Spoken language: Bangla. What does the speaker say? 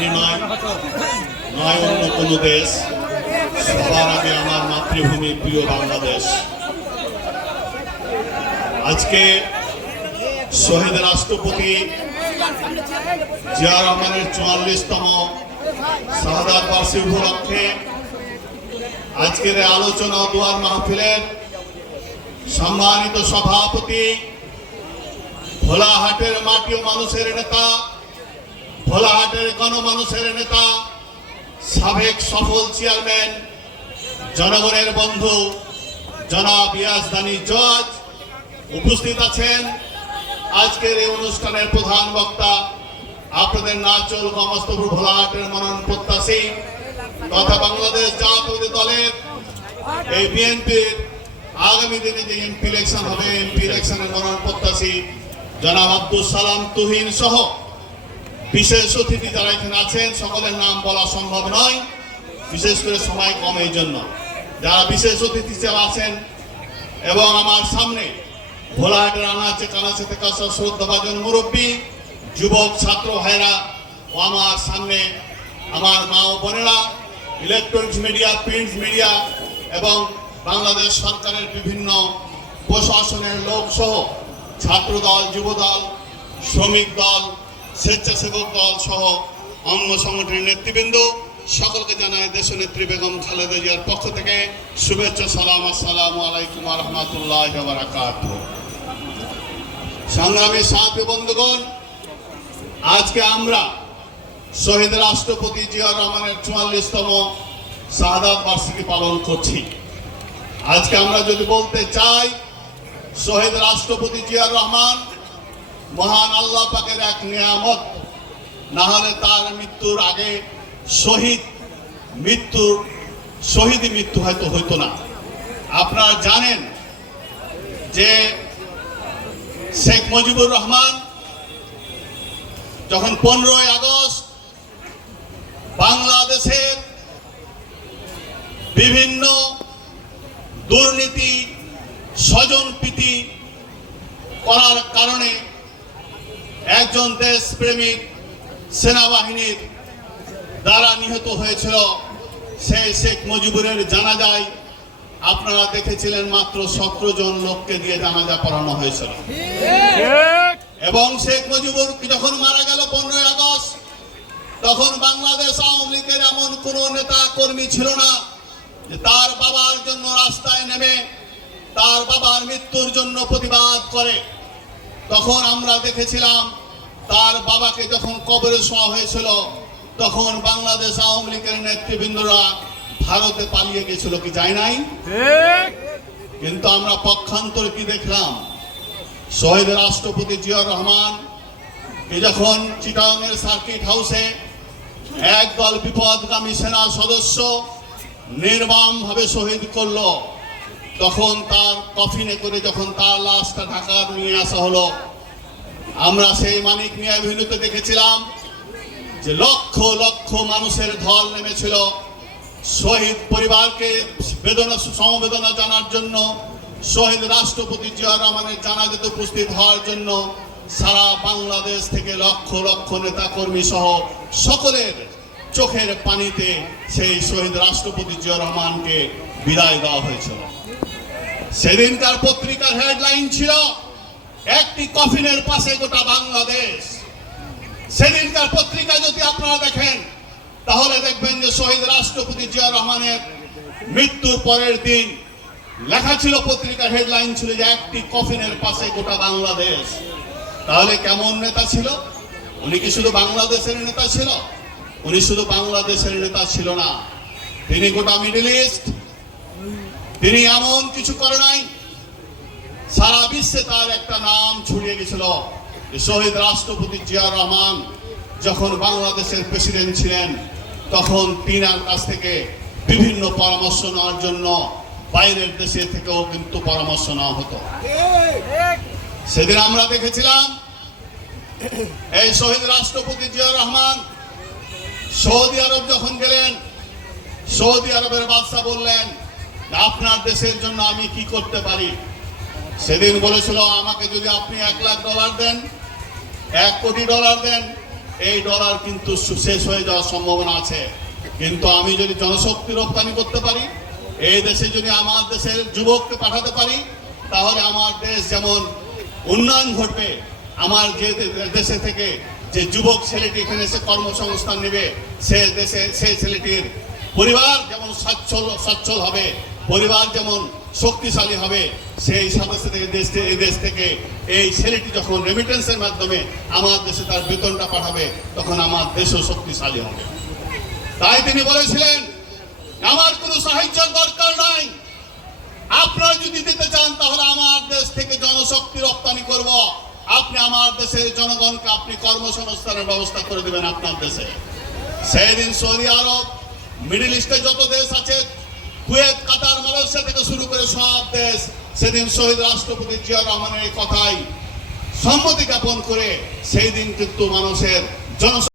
জার্মানি নয়, নয় অন্য কোনো দেশ, সবার আগে আমার মাতৃভূমি প্রিয় বাংলাদেশ। আজকে শহীদ রাষ্ট্রপতি জিয়া রহমানের 44তম শাহাদাত বার্ষিকী উপলক্ষে আজকের আলোচনা ও দোয়ার মাহফিলের সম্মানিত সভাপতি, ভোলাহাটের মাটি ও মানুষের নেতা, ভোলাহাটের গণমানুষের নেতা, সাবেক সফল চেয়ারম্যান, জনগণের বন্ধু জনাব ইয়াজদানি জজ উপস্থিত আছেন। আজকের এই অনুষ্ঠানের প্রধান বক্তা আপনাদের নাচল গমস্তপুর ভোলাহাটের মনোনয়ন প্রত্যাশী তথা বাংলাদেশ জাতীয় দলের এই বিএনপির আগামী দিনে যে এমপি ইলেকশন হবে, এমপি ইলেকশনের মনোনয়ন প্রত্যাশী জনাব আব্দুল সালাম তুহিন সহ বিশেষ অতিথি যারা এখানে আছেন, সকলের নাম বলা সম্ভব নয়, বিশেষ করে সময় কম, এই জন্য যারা বিশেষ অতিথি হিসেবে আছেন এবং আমার সামনে ভোলাহাটের আনাচে কানাচে থেকে আসা শ্রদ্ধাভাজন মুরব্বী, যুবক ছাত্র ভাইরা ও আমার সামনে আমার মা ও বোনেরা, ইলেকট্রনিক্স মিডিয়া, প্রিন্ট মিডিয়া এবং বাংলাদেশ সরকারের বিভিন্ন প্রশাসনের লোক সহ ছাত্র দল, যুব দল, শ্রমিক দল, স্বেচ্ছাসেবক দল সহ অঙ্গ সংগঠনের নেতৃবৃন্দ, সকলকে জানাই দেশনেত্রী বেগম খালেদা জিয়ার পক্ষ থেকে শুভেচ্ছা, সালাম। আসসালামু আলাইকুম ওয়া রাহমাতুল্লাহি ওয়া বারাকাতুহু। সংগ্রামী সাথী বন্ধুগণ, আজকে আমরা শহীদ রাষ্ট্রপতি জিয়া রহমানের 44তম শাহাদাত বার্ষিকী পালন করছি। আজকে আমরা যদি বলতে চাই, শহীদ রাষ্ট্রপতি জিয়া রহমান মহান আল্লাহ পাকের এক নিয়ামত, না হলে তার মৃত্যুর আগে শহীদ মৃত্যু হয়তো হইতো না। আপনারা জানেন যে শেখ মুজিবুর রহমান যখন 15ই আগস্ট বাংলাদেশের বিভিন্ন দুর্নীতি, স্বজনপ্রীতি করার কারণে একজন দেশপ্রেমিক সেনাবাহিনীর দ্বারা নিহত হয়েছিল, সেই শেখ মুজিবুরের জানাজায় আপনারা দেখেছিলেন মাত্র 17 জন লোককে দিয়ে জানাজা পড়ানো হয়েছিল। এবং শেখ মুজিবুর যখন মারা গেল 15ই আগস্ট, তখন বাংলাদেশ আওয়ামী লীগের এমন কোন নেতা কর্মী ছিল না যে তার বাবার জন্য রাস্তায় নেমে তার বাবার মৃত্যুর জন্য প্রতিবাদ করে। তখন আমরা দেখেছিলাম তার বাবাকে যখন কবরে শোয়া হয়েছিল, তখন বাংলাদেশ আওয়ামী লীগের নেতৃবৃন্দরা ভারতে পালিয়ে গেছিল, কি যায় নাই? কিন্তু আমরা পক্ষান্তর কি দেখলাম, শহীদ রাষ্ট্রপতি জিয়া রহমান যখন চিটাগাংয়ের সার্কিট হাউসে একদল বিপদগামী সেনা সদস্য নির্মমভাবে শহীদ করলো, তখন তার কফিনে করে যখন তার লাশটা ঢাকা নিয়ে আসা হলো, আমরা সেই মানিক মিয়া এভিনিউতে দেখেছিলাম যে লক্ষ লক্ষ মানুষের ঢল নেমেছিল শহীদ পরিবারকে সমবেদনা জানার জন্য, শহীদ রাষ্ট্রপতি জিয়া রহমানের জানাজাতে উপস্থিত হওয়ার জন্য। সারা বাংলাদেশ থেকে লক্ষ লক্ষ নেতা কর্মী সহ সকলের চোখের পানিতে সেই শহীদ রাষ্ট্রপতি জিয়া রহমানকে বিদায় দেওয়া হয়েছিল। সেদিনকার পত্রিকার হেডলাইন ছিল, একটি কফিনের পাশে গোটা বাংলাদেশ। সেদিনকার পত্রিকা যদি আপনারা দেখেন, তাহলে দেখবেন যে শহীদ রাষ্ট্রপতি জিয়া রহমানের মৃত্যুর পরের দিন লেখা ছিল, পত্রিকার হেডলাইন ছিল যে একটি কফিনের পাশে গোটা বাংলাদেশ। তাহলে কেমন নেতা ছিল উনি? কি শুধু বাংলাদেশের নেতা ছিল? উনি শুধু বাংলাদেশের নেতা ছিল না, তিনি গোটা মিডল ইস্ট, তিনি এমন কিছু করে নাই, সারা বিশ্বে তার একটা নাম ছড়িয়ে গেছিল। শহীদ রাষ্ট্রপতি জিয়া রহমান যখন বাংলাদেশের প্রেসিডেন্ট ছিলেন, তখন তিনার কাছ থেকে বিভিন্ন পরামর্শ নেওয়ার জন্য বাইরের দেশে থেকেও কিন্তু পরামর্শ নেওয়া হতো। সেদিন আমরা দেখেছিলাম এই শহীদ রাষ্ট্রপতি জিয়া রহমান সৌদি আরব যখন গেলেন, সৌদি আরবের বাদশা বললেন, আপনার দেশের জন্য আমি কি করতে পারি? সেদিন বলেছিল, আমাকে যদি আপনি $1 লাখ দেন, $1 কোটি দেন, এই ডলার কিন্তু শেষ হয়ে যাওয়ার সম্ভাবনা আছে। কিন্তু আমি যদি জনশক্তি রপ্তানি করতে পারি, এই দেশে যদি আমার দেশের যুবককে পাঠাতে পারি, তাহলে আমার দেশ যেমন উন্নয়ন ঘটবে, আমার যে দেশে থেকে যে যুবক ছেলেটি এখানে এসে কর্মসংস্থান নেবে, সেই ছেলেটির পরিবার যেমন সচ্ছল হবে, পরিবার যেমন শক্তিশালী হবে, সেই সাথে সাথে এই দেশ থেকে এই ছেলেটি যখন রেমিটেন্সের মাধ্যমে আমার দেশে তার বেতনটা পাঠাবে, তখন আমার দেশও শক্তিশালী হবে। তাই তিনি বলেছিলেন, আমার কোনো সাহায্যের দরকার নাই, আপনারা যদি দিতে চান তাহলে আমার দেশ থেকে জনশক্তি রপ্তানি করব, আপনি আমার দেশের জনগণকে আপনি কর্মসংস্থানের ব্যবস্থা করে দেবেন আপনার দেশে। সেই দিন সৌদি আরব, মিডল ইস্টে যত দেশ আছে, কুয়েত, কাতার, মালয়েশিয়া থেকে শুরু করে সব দেশ সেদিন শহীদ রাষ্ট্রপতি জিয়া রহমানের এই কথাই সম্মতি জ্ঞাপন করে সেই দিন কিন্তু মানুষের জন